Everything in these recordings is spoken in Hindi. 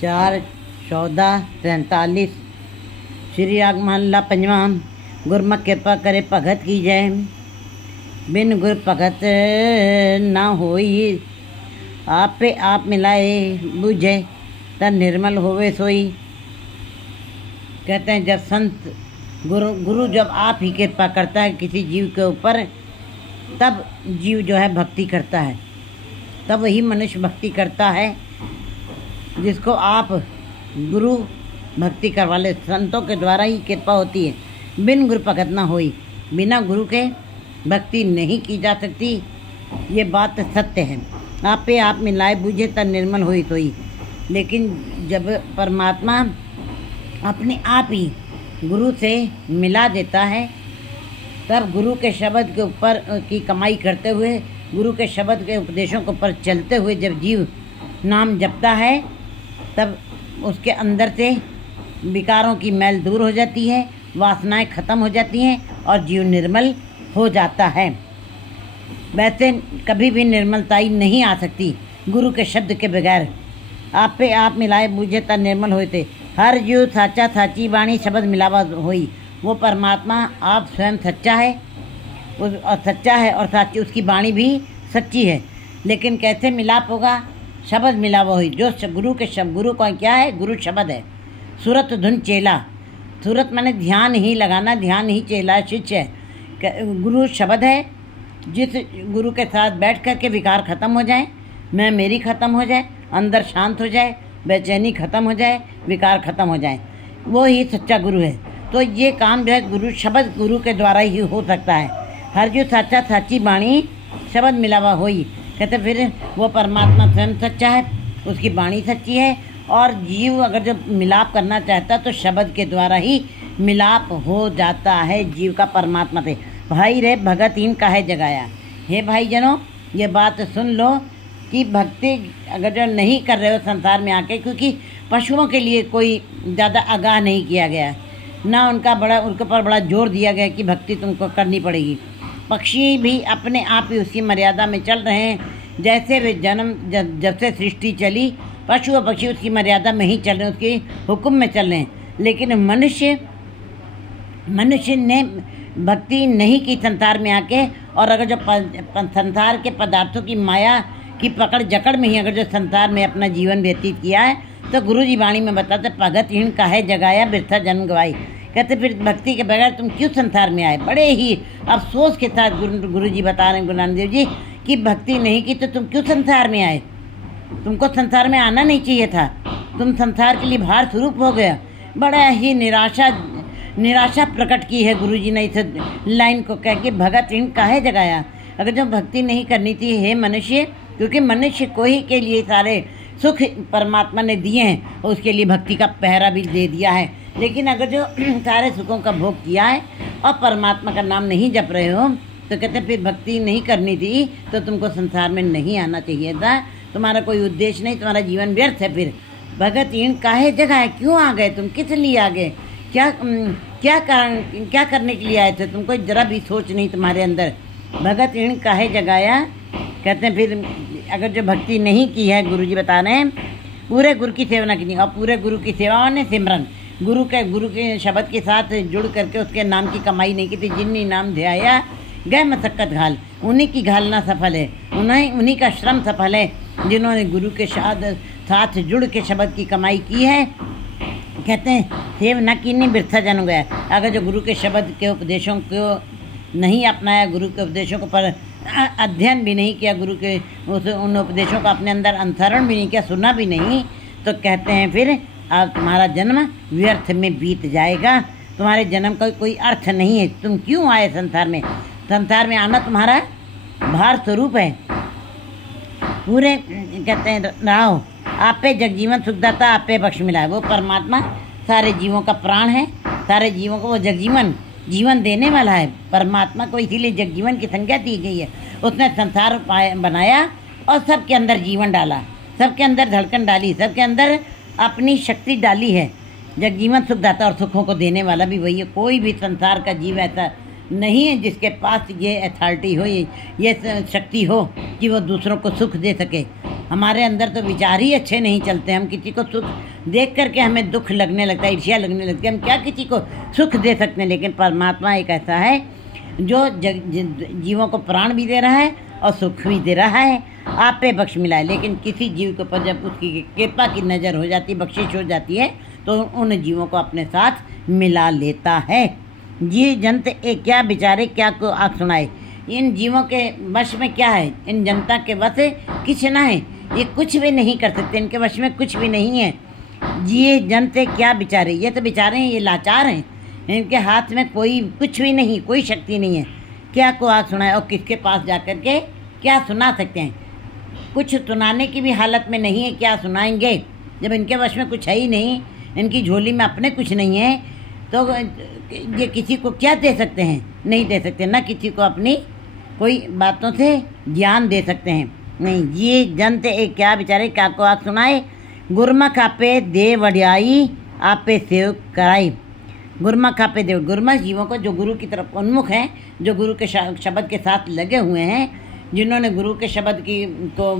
4/14/43 श्री राग महला पंजवा। गुरमुख कृपा करे भगत की जय, बिन गुर भगत ना होई। आपे आप मिलाए बुझे तन निर्मल होवे सोई। कहते हैं जब संत गुरु जब आप ही कृपा करता है किसी जीव के ऊपर, तब जीव जो है भक्ति करता है, तब वही मनुष्य भक्ति करता है जिसको आप गुरु भक्ति करवा ले। संतों के द्वारा ही कृपा होती है। बिन गुरु भगत ना होई, बिना गुरु के भक्ति नहीं की जा सकती। ये बात सत्य है। आपे आप मिलाए बूझे तन निर्मल होई सोई। लेकिन जब परमात्मा अपने आप ही गुरु से मिला देता है, तब गुरु के शब्द के ऊपर की कमाई करते हुए, गुरु के शब्द के उपदेशों के ऊपर चलते हुए जब जीव नाम जपता है, तब उसके अंदर से विकारों की मैल दूर हो जाती है, वासनाएं खत्म हो जाती हैं और जीव निर्मल हो जाता है। वैसे कभी भी निर्मलताई नहीं आ सकती गुरु के शब्द के बगैर। आपे आप मिलाए बूझे तन निर्मल होए थे। हर जीव साचा साची वाणी शब्द मिलावा होई। वो परमात्मा आप स्वयं सच्चा है, सच्चा है और साची उसकी वाणी भी सच्ची है। लेकिन कैसे मिलाप होगा? शब्द मिलावा हुई। जो गुरु के शब्द, गुरु का क्या है? गुरु शब्द है। सूरत धुन चेला, सूरत माने ध्यान ही लगाना, ध्यान ही चेला शिष्य है। गुरु शब्द है। जिस गुरु के साथ बैठ कर के विकार खत्म हो जाए, मैं मेरी खत्म हो जाए, अंदर शांत हो जाए, बेचैनी खत्म हो जाए, विकार खत्म हो जाए, वो ही सच्चा गुरु है। तो ये काम जो है गुरु शब्द, गुरु के द्वारा ही हो सकता है। हर जो साचा साची वाणी शब्द मिलावा होई। कहते फिर वो परमात्मा स्वयं सच्चा है, उसकी वाणी सच्ची है। और जीव अगर जब मिलाप करना चाहता तो शब्द के द्वारा ही मिलाप हो जाता है जीव का परमात्मा से। भाई रे भगत इन काहे जगाया। हे भाई जनों, ये बात सुन लो कि भक्ति अगर जो नहीं कर रहे हो संसार में आके, क्योंकि पशुओं के लिए कोई ज़्यादा आगाह नहीं किया गया, ना उनके ऊपर बड़ा जोर दिया गया कि भक्ति तुमको करनी पड़ेगी। पक्षी भी अपने आप ही उसकी मर्यादा में चल रहे हैं। जैसे वे जब से सृष्टि चली, पशु और पक्षी उसकी मर्यादा में ही चल रहे हैं, उसके हुक्म में चल रहे हैं। लेकिन मनुष्य ने भक्ति नहीं की संसार में आके। और अगर जो संसार के पदार्थों की माया की पकड़ जकड़ में ही अगर जो संसार में अपना जीवन व्यतीत किया है, तो गुरु जी वाणी में बताते भगत हीन काहे जगाया बिरथा जन्म गवाई। कहते फिर भक्ति के बगैर तुम क्यों संसार में आए। बड़े ही अफसोस के साथ गुरु जी बता रहे हैं, गुरु नानक देव जी, कि भक्ति नहीं की तो तुम क्यों संसार में आए। तुमको संसार में आना नहीं चाहिए था। तुम संसार के लिए भार स्वरूप हो गया। बड़ा ही निराशा प्रकट की है गुरु जी ने इस लाइन को कह के, भगत इन काहे जगाया। अगर जो भक्ति नहीं करनी थी हे मनुष्य, क्योंकि मनुष्य को ही के लिए सारे सुख परमात्मा ने दिए हैं और उसके लिए भक्ति का पहरा भी दे दिया है। लेकिन अगर जो सारे सुखों का भोग किया है और परमात्मा का नाम नहीं जप रहे हो, तो कहते फिर भक्ति नहीं करनी थी तो तुमको संसार में नहीं आना चाहिए था। तुम्हारा कोई उद्देश्य नहीं, तुम्हारा जीवन व्यर्थ है। फिर भगत इन काहे जगह, क्यों आ गए तुम, किस लिए आ गए, क्या करने के लिए आए थे। तुमको जरा भी सोच नहीं तुम्हारे अंदर। भगत इन काहे जगाया। कहते हैं फिर अगर जो भक्ति नहीं की है, गुरु जी बता रहे हैं, पूरे गुरु की सेवा नहीं की। और पूरे गुरु की सेवा ने सिमरन, गुरु के शब्द के साथ जुड़ करके उसके नाम की कमाई नहीं की थी। जिन्नी नाम ध्याया गए मशक्कत घाल, उन्हीं की घालना सफल है, उन्हीं का श्रम सफल है जिन्होंने गुरु के साथ जुड़ के शब्द की कमाई की है। कहते हैं सेव न कीनी बिरथा जन गया। अगर जो गुरु के शब्द के उपदेशों को नहीं अपनाया, गुरु के उपदेशों को पर अध्ययन भी नहीं किया, गुरु के उन उपदेशों का अपने अंदर अंतरण भी नहीं किया, सुना भी नहीं, तो कहते हैं फिर अब तुम्हारा जन्म व्यर्थ में बीत जाएगा। तुम्हारे जन्म का कोई अर्थ नहीं है। तुम क्यों आए संसार में। संसार में आना तुम्हारा भार स्वरूप है। पूरे कहते हैं राहो आपे जगजीवन सुखदाता आपे बख्श मिला है। वो परमात्मा सारे जीवों का प्राण है, सारे जीवों को वो जीवन देने वाला है। परमात्मा को इसीलिए जगजीवन की संज्ञा दी गई है। उसने संसार बनाया और सबके अंदर जीवन डाला, सबके अंदर धड़कन डाली, सबके अंदर अपनी शक्ति डाली है। जगजीवन सुखदाता और सुखों को देने वाला भी वही है। कोई भी संसार का जीव ऐसा नहीं है जिसके पास ये अथॉरिटी हो, ये शक्ति हो कि वो दूसरों को सुख दे सके। हमारे अंदर तो विचार ही अच्छे नहीं चलते। हम किसी को सुख देख करके हमें दुख लगने लगता है, ईर्ष्या लगने लगती है। हम क्या किसी को सुख दे सकते हैं? लेकिन परमात्मा एक ऐसा है जो जीवों को प्राण भी दे रहा है और सुख भी दे रहा है। आप पे बख्श मिला है। लेकिन किसी जीव के ऊपर जब उसकी कृपा की नज़र हो जाती है, बख्शिश हो जाती है, तो उन जीवों को अपने साथ मिला लेता है। जी जनता एक क्या बेचारे क्या को आग सुनाए। इन जीवों के वश में क्या है? इन जनता के वश कुछ ना है। ये कुछ भी नहीं कर सकते, इनके वश में कुछ भी नहीं है। ये जनते क्या बेचारे, ये तो बेचारे हैं, ये लाचार हैं। इनके हाथ में कोई कुछ भी नहीं, कोई शक्ति नहीं है। क्या को आग सुनाए? और किसके पास जा कर के क्या सुना सकते हैं? कुछ सुनाने की भी हालत में नहीं है। क्या सुनाएंगे जब इनके वश में कुछ है ही नहीं, इनकी झोली में अपने कुछ नहीं है, तो ये किसी को क्या दे सकते हैं? नहीं दे सकते। ना किसी को अपनी कोई बातों से ज्ञान दे सकते हैं। नहीं, ये जनते एक क्या बेचारे क्या को आग सुनाए। गुरमख आपे दे वड्याई आपे सेव कराई। गुरमख आपे दे, गुरमख जीवों को जो गुरु की तरफ उन्मुख हैं, जो गुरु के शब्द के साथ लगे हुए हैं, जिन्होंने गुरु के शब्द की को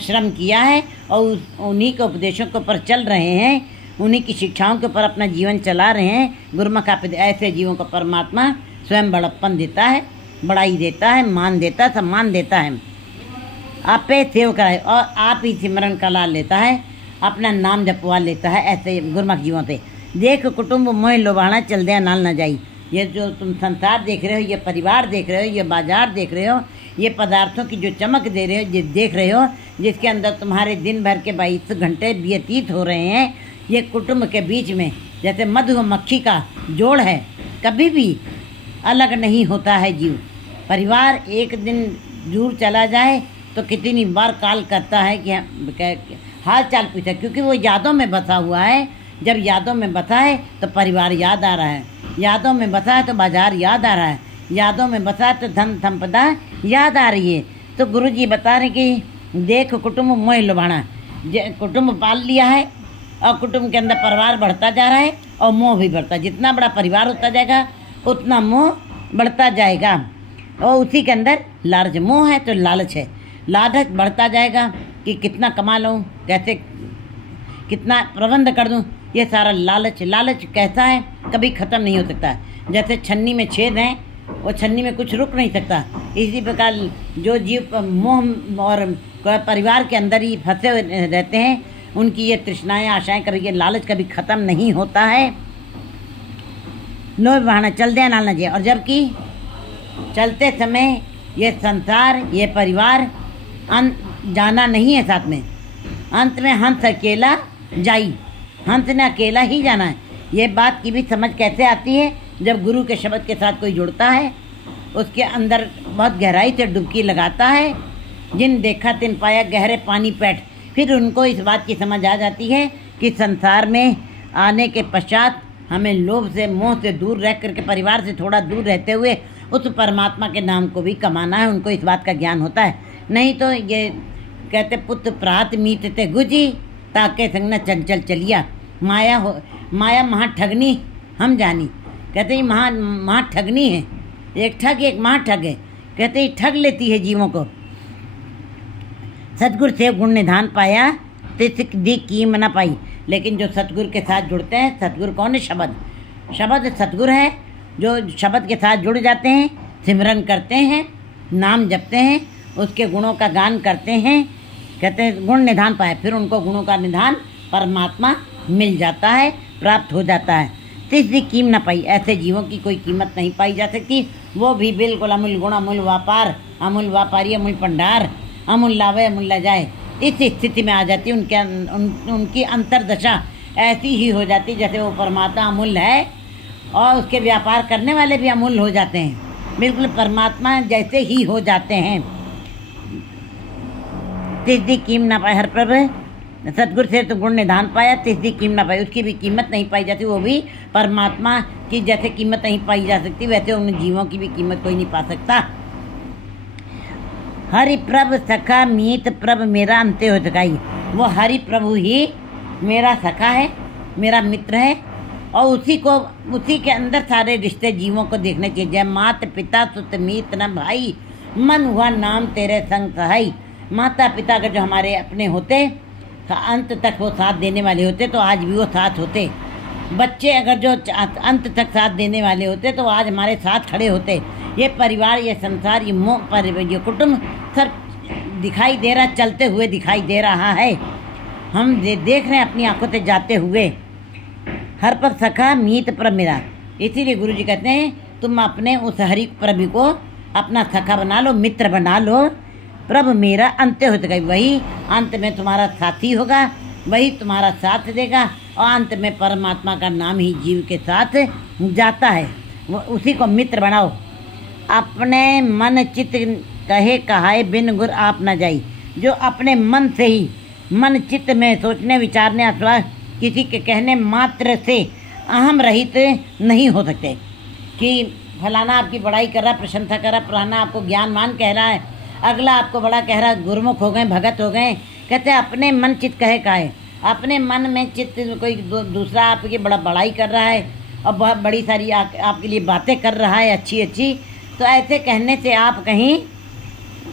श्रम किया है और उन्हीं के उपदेशों के ऊपर चल रहे हैं, उन्हीं की शिक्षाओं के ऊपर अपना जीवन चला रहे हैं। गुरमख आपे दे, ऐसे जीवों को परमात्मा स्वयं बड़प्पन देता है, बड़ाई देता है, मान देता है, सम्मान देता है। आपे सेव कराए और आप ही सिमरन कला लेता है, अपना नाम जपवा लेता है ऐसे गुरमख जीवों से। देख कुटुंब मोह लोभाना चल दे नाल न जाई। ये जो तुम संसार देख रहे हो, ये परिवार देख रहे हो, ये बाजार देख रहे हो, ये पदार्थों की जो चमक दे रहे हो, देख रहे हो, जिसके अंदर तुम्हारे दिन भर के 22 घंटे व्यतीत हो रहे हैं, ये कुटुंब के बीच में जैसे मधु मक्खी का जोड़ है, कभी भी अलग नहीं होता है जीव। परिवार एक दिन दूर चला जाए तो कितनी बार कॉल करता है कि हाल चाल पूछा, क्योंकि वो यादों में बसा हुआ है। जब यादों में बसा है तो परिवार याद आ रहा है, यादों में बसा है तो बाजार याद आ रहा है, यादों में बसा है तो धन संपदा याद आ रही है। तो गुरु जी बता रहे कि देख कुटुंब मोह लुभाना। कुटुंब पाल लिया है और कुटुंब के अंदर परिवार बढ़ता जा रहा है और मोह भी बढ़ता। जितना बड़ा परिवार होता जाएगा उतना मोह बढ़ता जाएगा, और उसी के अंदर लालच। मोह है तो लालच है, लालच बढ़ता जाएगा कि कितना कमा लूँ, कैसे कितना प्रबंध कर दूँ। ये सारा लालच। लालच कैसा है? कभी ख़त्म नहीं हो सकता। जैसे छन्नी में छेद है, वो छन्नी में कुछ रुक नहीं सकता। इसी प्रकार जो जीव मोह और परिवार के अंदर ही फंसे रहते हैं, उनकी ये तृष्णाएँ आशाएँ, कभी ये लालच कभी ख़त्म नहीं होता है। लोभ बहाना चल दे नाल न जाए। और जबकि चलते समय ये संसार, ये परिवार जाना नहीं है साथ में। अंत में हंस अकेला जाई, हंस ने अकेला ही जाना है। ये बात की भी समझ कैसे आती है? जब गुरु के शब्द के साथ कोई जुड़ता है, उसके अंदर बहुत गहराई से डुबकी लगाता है। जिन देखा तिन पाया गहरे पानी पैठ। फिर उनको इस बात की समझ आ जाती है कि संसार में आने के पश्चात हमें लोभ से, मोह से दूर रह करके, परिवार से थोड़ा दूर रहते हुए उस परमात्मा के नाम को भी कमाना है। उनको इस बात का ज्ञान होता है। नहीं तो ये कहते पुत्र प्रात मीत ते गुजी ताके संग न चंचल चलिया। माया हो, माया महा ठगनी हम जानी। कहते ही महा ठगनी है, एक ठग एक महा ठग है। कहते ही ठग लेती है जीवों को। सतगुरु से गुण निधान पाया तिस दी कीम न पाई। लेकिन जो सतगुरु के साथ जुड़ते हैं, सतगुरु कौन है? शब्द। शब्द सतगुरु है। जो शब्द के साथ जुड़ जाते हैं, सिमरन करते हैं, नाम जपते हैं, उसके गुणों का गान करते हैं, कहते हैं गुण निधान पाए। फिर उनको गुणों का निधान परमात्मा मिल जाता है, प्राप्त हो जाता है। तो इसकी कीम न पाई। ऐसे जीवों की कोई कीमत नहीं पाई जा सकती। वो भी बिल्कुल अमूल गुण, अमूल व्यापार, अमूल व्यापारी, अमूल भंडार, अमूल लावे अमूल ला जाए, इस स्थिति में आ जाती। उनकी अंतरदशा ऐसी ही हो जाती जैसे वो परमात्मा अमूल्य है और उसके व्यापार करने वाले भी अमूल्य हो जाते हैं, बिल्कुल परमात्मा जैसे ही हो जाते हैं। तिसदी कीम ना पाए। हर प्रभु सतगुरु से तो गुण निधान पाया, तिसदी कीम ना पाई। उसकी भी कीमत नहीं पाई जाती। वो भी परमात्मा की जैसे कीमत नहीं पाई जा सकती, वैसे उन जीवों की भी कीमत कोई नहीं पा सकता। हरि प्रभु सखा मीत प्रभु मेरा अंत्य हो सकाई। वो हरि प्रभु ही मेरा सखा है, मेरा मित्र है, और उसी के अंदर सारे रिश्ते जीवों को देखने चाहिए। जय मात पिता सुत मीत न भाई, मन हुआ नाम तेरे संग सहाई। माता पिता अगर जो हमारे अपने होते, अंत तक वो साथ देने वाले होते तो आज भी वो साथ होते। बच्चे अगर जो अंत तक साथ देने वाले होते तो आज हमारे साथ खड़े होते। ये परिवार, ये संसार, ये कुटुंब सब दिखाई दे रहा, चलते हुए दिखाई दे रहा है। हम देख रहे हैं अपनी आंखों से जाते हुए। हर पर सखा मीत प्रभ मेरा, इसीलिए गुरु जी कहते हैं तुम अपने उस हरि प्रभु को अपना सखा बना लो, मित्र बना लो। प्रभु मेरा अंत हो गई, वही अंत में तुम्हारा साथी होगा, वही तुम्हारा साथ देगा और अंत में परमात्मा का नाम ही जीव के साथ जाता है। वो उसी को मित्र बनाओ। अपने मन चित्त कहे कहाए बिन गुर आप न जाई। जो अपने मन से ही, मन चित्त में सोचने विचारने अथवा किसी के कहने मात्र से अहम रहित नहीं हो सकते कि फलाना आपकी बड़ाई कर रहा, प्रशंसा कर रहा, फलाना आपको ज्ञानवान कह रहा है, अगला आपको बड़ा कह रहा, गुरमुख हो गए, भगत हो गए। कहते हैं अपने मन चित्त कहे काहे। अपने मन में चित्त कोई दूसरा आपकी बड़ाई कर रहा है और बहुत बड़ी सारी आपके लिए बातें कर रहा है अच्छी अच्छी, तो ऐसे कहने से आप कहीं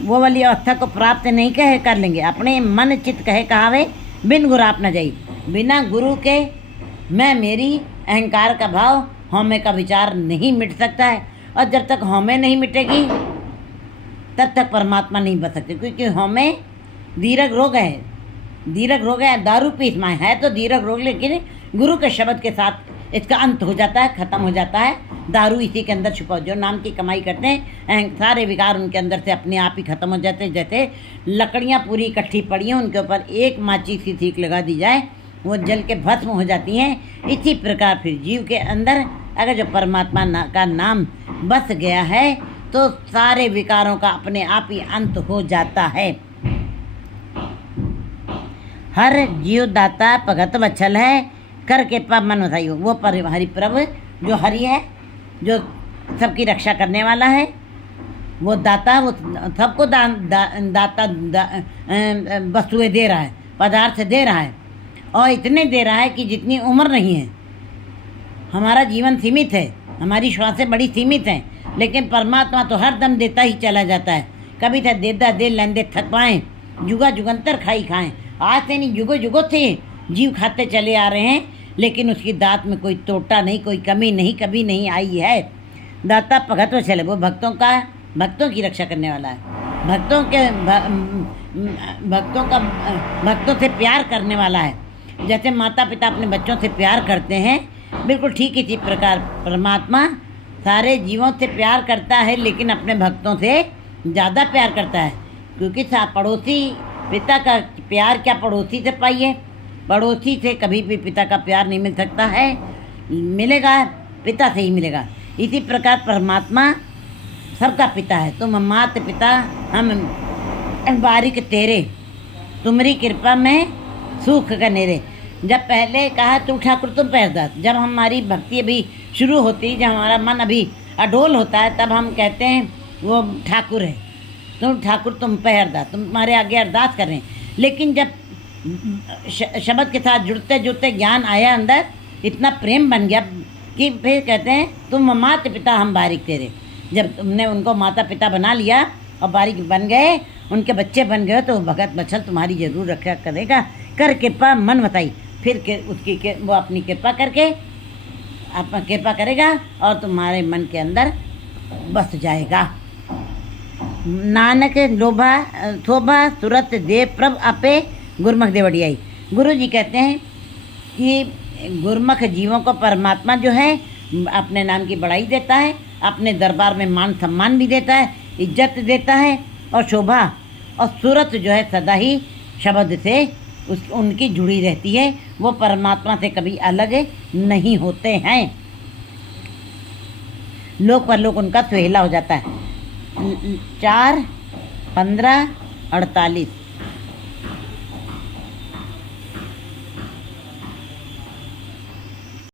वो वाली अवस्था को प्राप्त नहीं कर लेंगे। अपने मन चित्त कहे कहावे बिन गुरु आप न जाई। बिना गुरु के मैं मेरी अहंकार का भाव, हौमे का विचार नहीं मिट सकता है। और जब तक हौमे नहीं मिटेगी तब तक परमात्मा नहीं बच सकते, क्योंकि हौमे दीर्घ रोग है। दीर्घ रोग है, दारू पीसमाएँ है तो दीर्घ रोग, लेकिन गुरु के शब्द के साथ इसका अंत हो जाता है, ख़त्म हो जाता है। दारू इसी के अंदर छुपा, जो नाम की कमाई करते हैं सारे विकार उनके अंदर से अपने आप ही ख़त्म हो जाते हैं। जैसे लकड़ियाँ पूरी इकट्ठी पड़ी हैं, उनके ऊपर एक माचिस की सीख लगा दी जाए, वो जल के भस्म हो जाती हैं। इसी प्रकार फिर जीव के अंदर अगर जो परमात्मा का नाम बस गया है तो सारे विकारों का अपने आप ही अंत हो जाता है। हर जीव दाता भगत वत्सल है, कर के पाप मन बधाई हो। वो हरि प्रभु जो हरि है, जो सबकी रक्षा करने वाला है, वो दाता, वो सबको दाता वस्तुएं दे रहा है, पदार्थ दे रहा है, और इतने दे रहा है कि जितनी उम्र नहीं है। हमारा जीवन सीमित है, हमारी श्वासें बड़ी सीमित हैं, लेकिन परमात्मा तो हर दम देता ही चला जाता है। कभी तो देदा दे लेंदे थक पाएँ, जुगा जुगंतर खाई खाएँ। आज से नहीं, जुगो जुगो से जीव खाते चले आ रहे हैं, लेकिन उसकी दात में कोई टोटा नहीं, कोई कमी नहीं, कभी नहीं आई है। दाता भगत वत्सल, वो भक्तों की रक्षा करने वाला है, भक्तों से प्यार करने वाला है। जैसे माता पिता अपने बच्चों से प्यार करते हैं, बिल्कुल ठीक इसी प्रकार परमात्मा सारे जीवों से प्यार करता है, लेकिन अपने भक्तों से ज़्यादा प्यार करता है। क्योंकि पड़ोसी पिता का प्यार क्या पड़ोसी से पाइए, पड़ोसी से कभी भी पिता का प्यार नहीं मिल सकता है, मिलेगा पिता से ही मिलेगा। इसी प्रकार परमात्मा सबका पिता है। तुम मात पिता हम बारिक तेरे, तुम्हारी कृपा में सुख का नेरे। जब पहले कहा तू ठाकुर तुम पैरदास, जब हमारी भक्ति अभी शुरू होती, जब हमारा मन अभी अडोल होता है, तब हम कहते हैं वो ठाकुर है, तुम ठाकुर तुम पैरदास, तुम्हारे आगे अरदास कर रहे हैं। लेकिन जब शब्द के साथ जुड़ते जुड़ते ज्ञान आया अंदर, इतना प्रेम बन गया कि फिर कहते हैं तुम माता पिता हम बारिक तेरे। जब तुमने उनको माता पिता बना लिया और बारिक बन गए, उनके बच्चे बन गए, तो भगत वत्सल तुम्हारी जरूर रक्षा करेगा। कर कृपा मन बताई, फिर वो अपनी कृपा करके अपना कृपा करेगा और तुम्हारे मन के अंदर बस जाएगा। नानक लोभा शोभा सुरत दे प्रभ आपे गुरमुख दे वडियाई। गुरु जी कहते हैं कि गुरमुख जीवों को परमात्मा जो है अपने नाम की बड़ाई देता है, अपने दरबार में मान सम्मान भी देता है, इज्जत देता है, और शोभा और सूरत जो है सदा ही शब्द से उनकी जुड़ी रहती है। वो परमात्मा से कभी अलग नहीं होते हैं। लोक परलोक उनका सुहेला हो जाता है। 4, 15, 48